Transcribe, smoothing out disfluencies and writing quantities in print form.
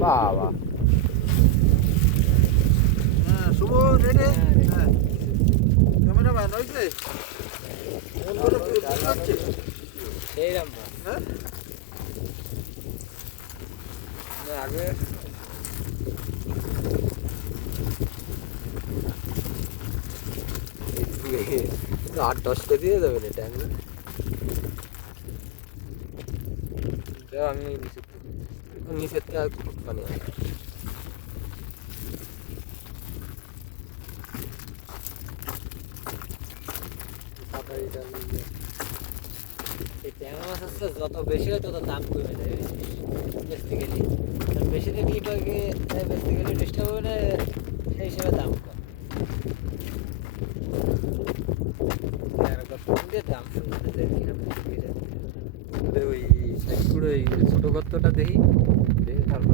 বাবা হ্যাঁ শুভ রেডি হ্যাঁ ক্যামেরাম্যান হয়েছে সেই রাম হ্যাঁ আগে আট দশটা দিয়ে দেবেন এটা আমি নিচের থেকে আর পানি ট্যাংরা মাছ হচ্ছে যত বেশি হয় তত দাম কমে যায় বেচতে গেলে বেশি দেখলে কয়েকে বেচতে গেলে ডিস্টার্ব হলে সেই হিসেবে দাম কম দাম শুনতে ওই ছোট গর্তটা দেখি